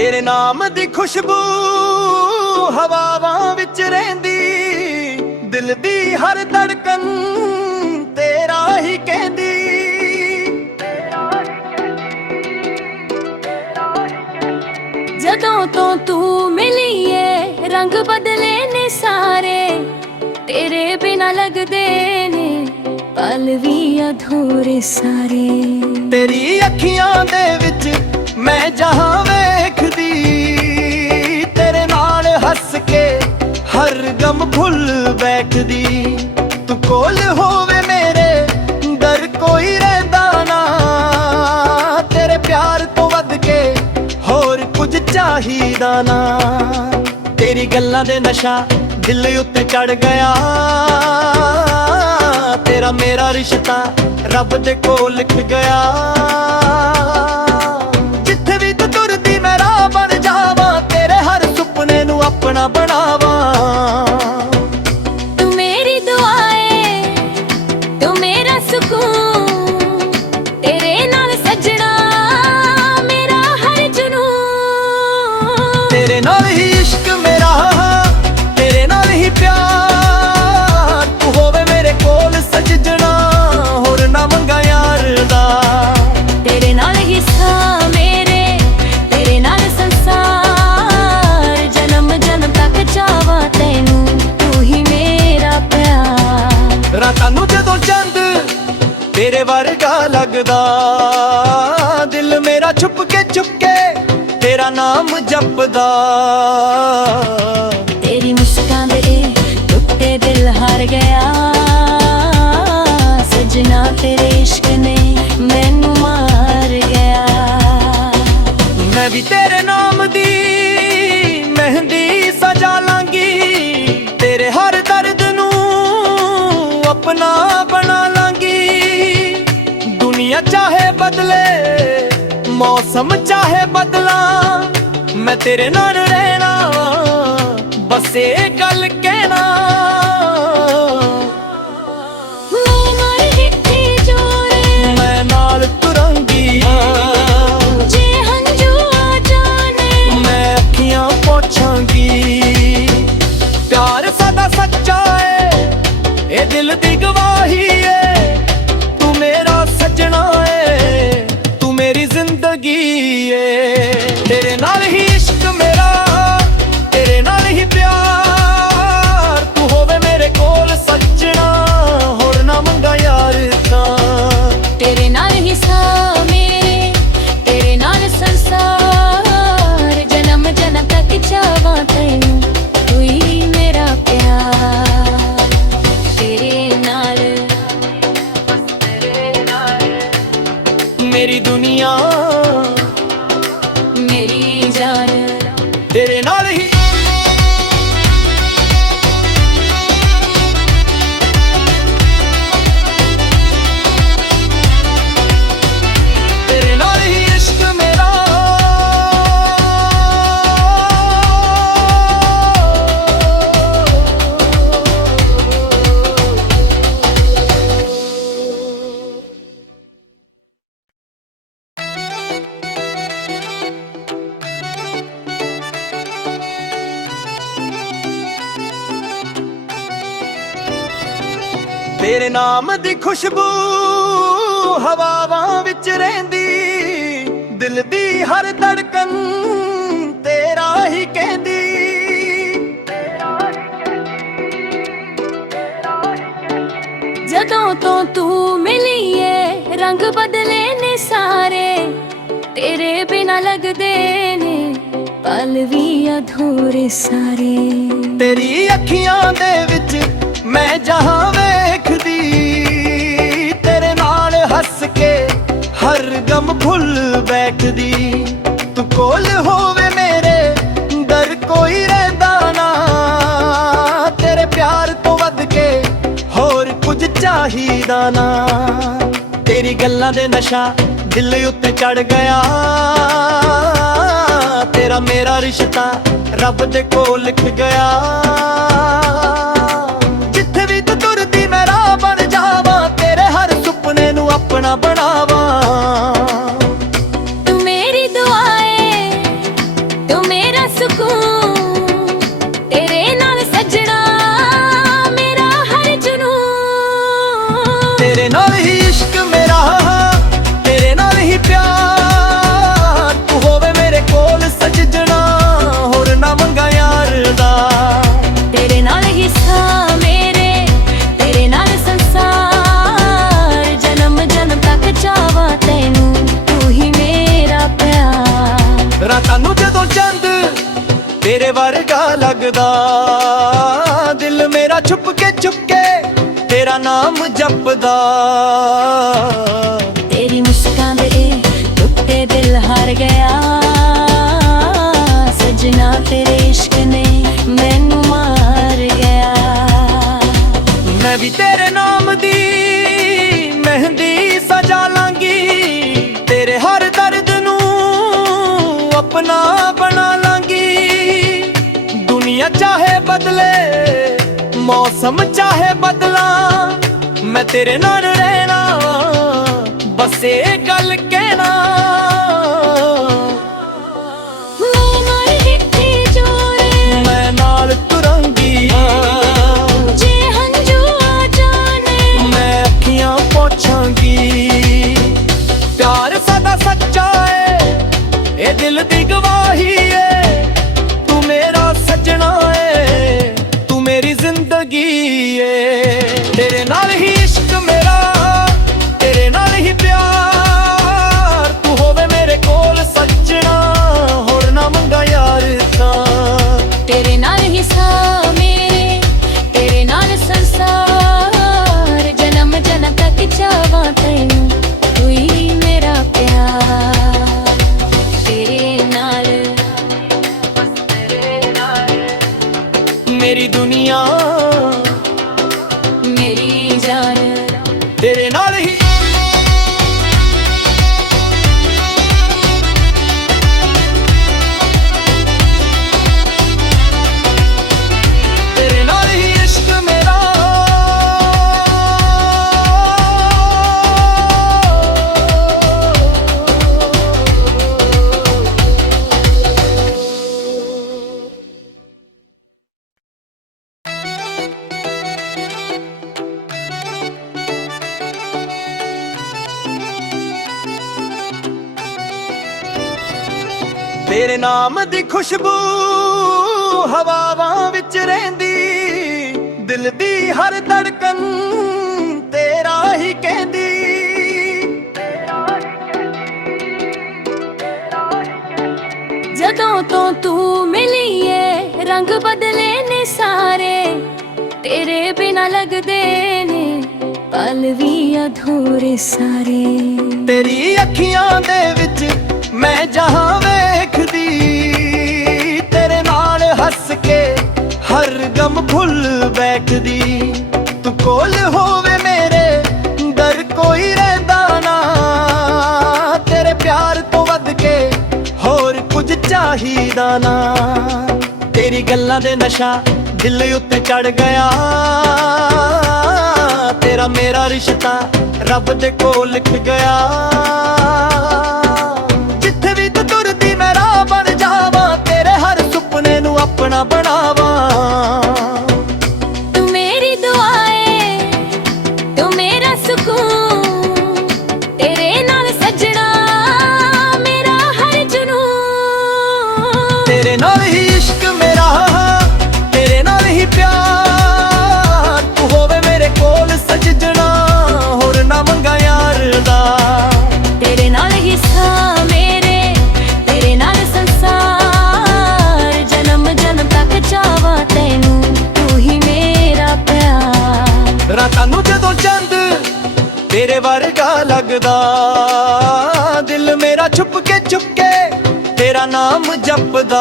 ਤੇਰੇ ਨਾਮ ਦੀ ਖੁਸ਼ਬੂ ਹਵਾਵਾਂ ਵਿੱਚ ਰਹਿੰਦੀ, ਦਿਲ ਦੀ ਹਰ ਧੜਕਨ ਤੇਰਾ ਹੀ ਕਹਿੰਦੀ। ਜਦੋਂ ਤੋਂ ਤੂੰ ਮਿਲੀ ਏ ਰੰਗ ਬਦਲੇ ਨੇ ਸਾਰੇ, ਤੇਰੇ ਬਿਨਾ ਲੱਗਦੇ ਨੇ ਪਲ ਵੀ ਅਧੂਰੇ ਸਾਰੇ। ਤੇਰੀ ਅੱਖੀਆਂ ਦੇ ਵਿੱਚ ਮੈਂ ਜਹਾਂ ਵੇਖਦੀ, ਤੇਰੇ ਨਾਲ ਹੱਸ ਕੇ ਹਰ ਗਮ ਭੁੱਲ ਬੈਠਦੀ। ਤੂੰ ਕੋਲ ਹੋਵੇ ਮੇਰੇ ਡਰ ਕੋਈ ਰਹਿੰਦਾ ਨਾ, ਤੇਰੇ ਪਿਆਰ ਤੋਂ ਵੱਧ ਕੇ ਹੋਰ ਕੁਝ ਚਾਹੀਦਾ ਨਾ। ਤੇਰੀ ਗੱਲਾਂ ਦੇ ਨਸ਼ਾ ਦਿਲ ਉੱਤੇ ਚੜ ਗਿਆ, ਤੇਰਾ ਮੇਰਾ ਰਿਸ਼ਤਾ ਰੱਬ ਦੇ ਕੋਲ ਲਿਖ ਗਿਆ। ਜਿੱਥੇ ਵੀ ਤੂੰ ਤੁਰਦੀ ਮੈਂ ਰਾਹ ਬਣ ਜਾਵਾਂ, ਤੇਰੇ ਹਰ ਸੁਪਨੇ ਨੂੰ ਆਪਣਾ ਬਣਾਵਾਂ। ਤੂੰ ਮੇਰੀ ਦੁਆ ਏ, ਤੂੰ ਮੇਰਾ ਸਕੂਨ, ਤੇਰੇ ਨਾਲ ਸਜਣਾ ਮੇਰਾ ਹਰ ਜਨੂਨ। ਤੇਰੇ ਨਾਲ ਹੀ ਇਸ਼ਕ ਮੇਰਾ, ਤੇਰੇ ਨਾਲ ਹੀ ਪਿਆਰ, ਤੂੰ ਹੋਵੇ ਮੇਰੇ ਕੋਲ ਸਜਣਾ ਹੋਰ ਨਾ ਮੰਗਾ ਯਾਰ ਦਾ। ਤੇਰੇ ਨਾਲ ਹੀ ਸਾਹ ਮੇਰੇ, ਤੇਰੇ ਨਾਲ ਸੰਸਾਰ, ਜਨਮ ਜਨਮ ਤੱਕ ਚਾਹਵਾਂ ਤੈਨੂੰ, ਤੂੰ ਹੀ ਮੇਰਾ ਪਿਆਰ। ਰਾਤਾਂ ਨੂੰ ਜਦੋਂ ਚੰਦ ਤੇਰੇ ਵਰਗਾ ਲੱਗਦਾ, ਦਿਲ ਮੇਰਾ ਛੁਪ ਕੇ ਤੇਰਾ ਨਾਮ ਜਪਦਾ। ਤੇਰੀ ਮੁਸਕਾਨ ਦੇ ਟੁੱਟੇ ਦਿਲ ਹਾਰ ਗਿਆ, ਸਜਣਾ ਤੇਰੇ ਇਸ਼ਕ ਨੇ ਮੈਨੂੰ ਮਾਰ ਗਿਆ। ਮੈਂ ਵੀ ਤੇਰੇ ਨਾਮ ਦੀ ਮਹਿੰਦੀ ਸਜਾ ਲਾਂਗੀ, ਤੇਰੇ ਹਰ ਦਰਦ ਨੂੰ ਆਪਣਾ ਬਣਾ ਲਾਂਗੀ। ਦੁਨੀਆ ਚਾਹੇ ਬਦਲੇ, ਮੌਸਮ ਚਾਹੇ ਬਦਲਾਂ, ਮੈਂ ਤੇਰੇ ਨਾਲ ਰਹਿਣਾ ਬਸ ਇਹ ਗੱਲ ਕਹਿਣਾ। ਮੈਂ ਨਾਲ ਇੱਥੇ ਜੋਰੇ, ਮੈਂ ਨਾਲ ਤੁਰਾਂਗੀ, ਜੇ ਹੰਝੂ ਆ ਜਾਣੇ ਮੈਂ ਅੱਖੀਆਂ ਪੋਛਾਂਗੀ। ਪਿਆਰ ਸਾਡਾ ਸੱਚਾ ਏ, ਇਹ ਦਿਲ ਦੀ ਗਵਾਹੀ ਏ, ਤੂੰ ਮੇਰਾ ਸੱਜਣਾ ਏ, ਤੂੰ ਮੇਰੀ ਜ਼ਿੰਦਗੀ ਏ। ਤੇਰੇ ਨਾਲ ਹੀ ਇਸ਼ਕ ਮੇਰਾ, ਤੇਰੇ ਨਾਲ ਹੀ ਪਿਆਰ, ਤੂੰ ਹੋਵੇ ਮੇਰੇ ਕੋਲ ਸੱਜਣਾ ਹੋਰ ਨਾ ਮੰਗਾ ਯਾਰ ਤਾਂ। ਤੇਰੇ ਨਾਲ ਹੀ ਸਾਹ ਮੇਰੇ, ਤੇਰੇ ਨਾਲ ਸੰਸਾਰ, ਜਨਮ ਜਨਮ ਤੱਕ ਚਾਹਵਾਂ ਤੈਨੂੰ, ਤੂੰ ਹੀ ਮੇਰਾ ਪਿਆਰ। ਤੇਰੇ ਨਾਲ ਬਸ ਤੇਰੇ ਨਾਲ ਮੇਰੀ ਦੁਨੀਆ ਮੇਰੀ ਜਾਨ। ਤੇਰੇ ਨਾਲ ਹੀ ਤੇਰੇ ਨਾਲ ਹੀ ਇਸ਼ਕ ਮੇਰਾ। ਤੇਰੇ ਨਾਮ ਦੀ ਖੁਸ਼ਬੂ ਹਵਾਵਾਂ ਵਿੱਚ ਰਹਿੰਦੀ, ਦਿਲ ਦੀ ਹਰ ਧੜਕਨ ਤੇਰਾ ਹੀ ਕਹਿੰਦੀ। ਜਦੋਂ ਤੋਂ ਤੂੰ ਮਿਲੀ ਏ ਰੰਗ ਬਦਲੇ ਨੇ ਸਾਰੇ, ਤੇਰੇ ਬਿਨਾ ਲੱਗਦੇ ਨੇ ਪਲ ਵੀ ਅਧੂਰੇ ਸਾਰੇ। ਤੇਰੀ ਅੱਖੀਆਂ ਦੇ ਵਿੱਚ ਮੈਂ ਜਹਾਂ ਵੇਖਦੀ, ਤੇਰੇ ਨਾਲ ਹੱਸ ਕੇ ਹਰ ਗਮ ਭੁੱਲ ਬੈਠਦੀ। ਤੂੰ ਕੋਲ ਹੋਵੇ ਮੇਰੇ ਡਰ ਕੋਈ ਰਹਿੰਦਾ ਨਾ, ਤੇਰੇ ਪਿਆਰ ਤੋਂ ਵੱਧ ਕੇ ਹੋਰ ਕੁਝ ਚਾਹੀਦਾ ਨਾ। ਤੇਰੀ ਗੱਲਾਂ ਦੇ ਨਸ਼ਾ ਦਿਲ ਉੱਤੇ ਚੜ ਗਿਆ, ਤੇਰਾ ਮੇਰਾ ਰਿਸ਼ਤਾ ਰੱਬ ਦੇ ਕੋਲ ਲਿਖ ਗਿਆ। ਜਿੱਥੇ ਵੀ ਤੂੰ ਤੁਰਦੀ ਮੈਂ ਰਾਹ ਬਣ ਜਾਵਾਂ, ਤੇਰੇ ਹਰ ਸੁਪਨੇ ਨੂੰ ਆਪਣਾ ਬਣਾਵਾਂ। ਤੂੰ ਮੇਰੀ ਦੁਆ ਏ, ਛੁਪ ਕੇ ਤੇਰਾ ਨਾਮ ਜਪਦਾ। ਤੇਰੀ ਮੁਸਕਾਨ ਦੇ ਟੁੱਟੇ ਦਿਲ ਹਾਰ ਗਿਆ, ਸਜਣਾ ਤੇਰੇ ਇਸ਼ਕ ਨੇ ਮੈਨੂੰ ਮਾਰ ਗਿਆ। ਮੈਂ ਵੀ ਤੇਰੇ ਨਾਮ ਦੀ ਮਹਿੰਦੀ ਸਜਾ ਲਾਂਗੀ, ਤੇਰੇ ਹਰ ਦਰਦ ਨੂੰ ਆਪਣਾ ਬਣਾ ਲਾਂਗੀ। ਦੁਨੀਆ ਚਾਹੇ ਬਦਲੇ, ਮੌਸਮ ਚਾਹੇ ਬਦਲਾ, ਮੈਂ ਤੇਰੇ ਨਾਲ ਰਹਿਣਾ, ਬਸ ਇਹ ਗੱਲ ਕਹਿਣਾ। ਮੈਂ ਨਾਲ ਹਿੱਥੇ ਜੋੜੇ, ਮੈਂ ਨਾਲ ਤੁਰਾਂਗੀ, ਜੇ ਹੰਝੂ ਆ ਜਾਣੇ, ਮੈਂ ਅੱਖੀਆਂ ਪੋਛਾਂਗੀ। ਪਿਆਰ ਸਾਡਾ ਸੱਚਾ ਏ, ਇਹ ਦਿਲ ਦੀ ਗਵਾਹੀ ਏ, ਤੂੰ ਮੇਰਾ ਸੱਜਣਾ ਏ, ਤੂੰ ਮੇਰੀ ਜ਼ਿੰਦਗੀ ਏ। ਤੇਰੇ ਨਾਲ ਹੀ ਇਸ਼ਕ ਮੇਰਾ, ਤੇਰੇ ਨਾਲ ਹੀ ਪਿਆਰ, ਤੂੰ ਹੋਵੇ ਮੇਰੇ ਕੋਲ ਸੱਜਣਾ, ਹੋਰ ਨਾ ਮੰਗਾ ਯਾਰ ਤਾਂ। ਤੇਰੇ ਨਾਲ ਹੀ ਸਾਹ ਮੇਰੇ, ਤੇਰੇ ਨਾਲ ਸੰਸਾਰ, ਜਨਮ ਜਨਮ ਤੱਕ ਚਾਹਾਂ ਤੈਨੂੰ, ਤੂੰ ਹੀ ਮੇਰਾ ਪਿਆਰ। ਤੇਰੇ ਨਾਲ, ਬਸ ਤੇਰੇ ਨਾਲ, ਮੇਰੀ ਦੁਨੀਆ ਮੇਰੀ ਜਾਨ, ਤੇਰੇ ਨਾਲ ਹੀ। ਤੇਰੇ ਨਾਲ ਹੀ ਇਸ਼ਕ ਮੇਰਾ, ਤੇਰੇ ਨਾਮ ਦੀ ਖੁਸ਼ਬੂ ਹਵਾਵਾਂ ਵਿੱਚ ਰਹਿੰਦੀ, ਦਿਲ ਦੀ ਹਰ ਧੜਕਨ ਤੇਰਾ ਹੀ ਕਹਿੰਦੀ। ਜਦੋਂ ਤੋਂ ਤੂੰ ਮਿਲੀ ਏ ਰੰਗ ਬਦਲੇ ਨੇ ਸਾਰੇ, ਤੇਰੇ ਬਿਨਾ ਲੱਗਦੇ ਨੇ ਪਲ ਵੀ ਅਧੂਰੇ ਸਾਰੇ। ਤੇਰੀ ਅੱਖੀਆਂ ਦੇ ਵਿੱਚ ਮੈਂ ਜਹਾਂ ਵੇਖਦੀ, ਤੇਰੇ ਨਾਲ ਹੱਸ ਕੇ ਹਰ ਗਮ ਭੁੱਲ ਬੈਠਦੀ। ਤੂੰ ਕੋਲ ਹੋਵੇ ਮੇਰੇ ਡਰ ਕੋਈ ਰਹਿੰਦਾ ਨਾ, ਤੇਰੇ ਪਿਆਰ ਤੋਂ ਵੱਧ ਕੇ ਹੋਰ ਕੁਝ ਚਾਹੀਦਾ ਨਾ। ਤੇਰੀ ਗੱਲਾਂ ਦੇ ਨਸ਼ਾ ਦਿਲ ਉੱਤੇ ਚੜ ਗਿਆ, ਤੇਰਾ ਮੇਰਾ ਰਿਸ਼ਤਾ ਰੱਬ ਦੇ ਕੋਲ ਲਿਖ ਗਿਆ। ਜਿੱਥੇ ਵੀ ਤੂੰ ਤੁਰਦੀ ਮੈਂ ਰਾਹ ਬਣ ਜਾਵਾਂ, ਤੇਰੇ ਹਰ ਸੁਪਨੇ ਨੂੰ ਆਪਣਾ ਬਣਾਵਾਂ। ਤੂੰ ਮੇਰੀ ਦੁਆ ਏ, ਤੂੰ ਮੇਰਾ ਸਕੂਨ, ਤੇਰੇ ਨਾਲ ਸਜਣਾ ਮੇਰਾ ਹਰ ਜਨੂਨ। ਤੇਰੇ ਨਾਲ ਹੀ ਇਸ਼ਕ ਮੇਰਾ, ਤੇਰੇ ਨਾਲ ਹੀ ਪਿਆਰ, ਤੂੰ ਹੋਵੇ ਮੇਰੇ ਕੋਲ ਸੱਜਣਾ, ਹੋਰ ਨਾ ਮੰਗਾ ਯਾਰ ਦਾ। ਤੇਰੇ ਨਾਲ ਹੀ ਸਾਹ ਮੇਰੇ, ਤੇਰੇ ਨਾਲ ਸੰਸਾਰ, ਜਨਮ ਜਨਮ ਤੱਕ ਚਾਹਾਂ ਤੈਨੂੰ, ਤੂੰ ਹੀ ਮੇਰਾ ਪਿਆਰ। ਰਾਤਾਂ ਨੂੰ ਜਦੋਂ ਚੰਦ ਤੇਰੇ ਵਰਗਾ ਲੱਗਦਾ, ਦਿਲ ਮੇਰਾ ਛੁਪ ਕੇ ਤੇਰਾ ਨਾਮ ਜਪਦਾ।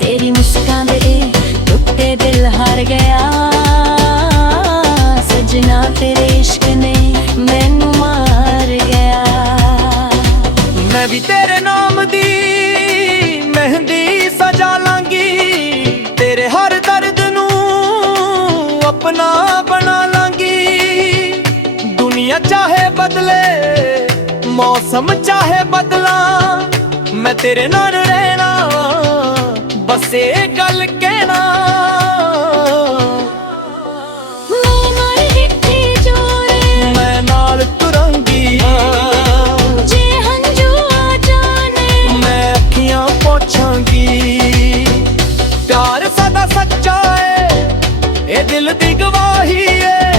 ਤੇਰੀ ਮੁਸਕਾਨ ਦੇ ਟੁੱਟੇ ਦਿਲ ਹਾਰ ਗਿਆ, ਸਜਣਾ ਤੇਰੇ ਇਸ਼ਕ ਨੇ ਮੈਨੂੰ ਮਾਰ ਗਿਆ। ਮੈਂ ਵੀ ਤੇਰੇ ਨਾਮ ਦੀ ਮਹਿੰਦੀ ਸਜਾ ਲਾਂਗੀ, ਤੇਰੇ ਹਰ ਦਰਦ ਨੂੰ ਆਪਣਾ ਬਣਾ ਲਾਂਗੀ। ਦੁਨੀਆ ਚਾਹੇ ਬਦਲੇ, ਮੌਸਮ ਚਾਹੇ ਬਦਲਾ, ਮੈਂ ਤੇਰੇ ਨਾਲ ਰਹਿਣਾ, ਬਸ ਇਹ ਗੱਲ ਕਹਿਣਾ। ਮੈਂ ਨਾਲ ਹਿੱਥੇ ਜੋੜੇ, ਮੈਂ ਨਾਲ ਤੁਰਾਂਗੀ, ਜੇ ਹੰਝੂ ਆ ਜਾਣੇ, ਮੈਂ ਅੱਖੀਆਂ ਪੋਛਾਂਗੀ। ਪਿਆਰ ਸਾਡਾ ਸੱਚਾ ਏ, ਇਹ ਦਿਲ ਦੀ ਗਵਾਹੀ ਏ,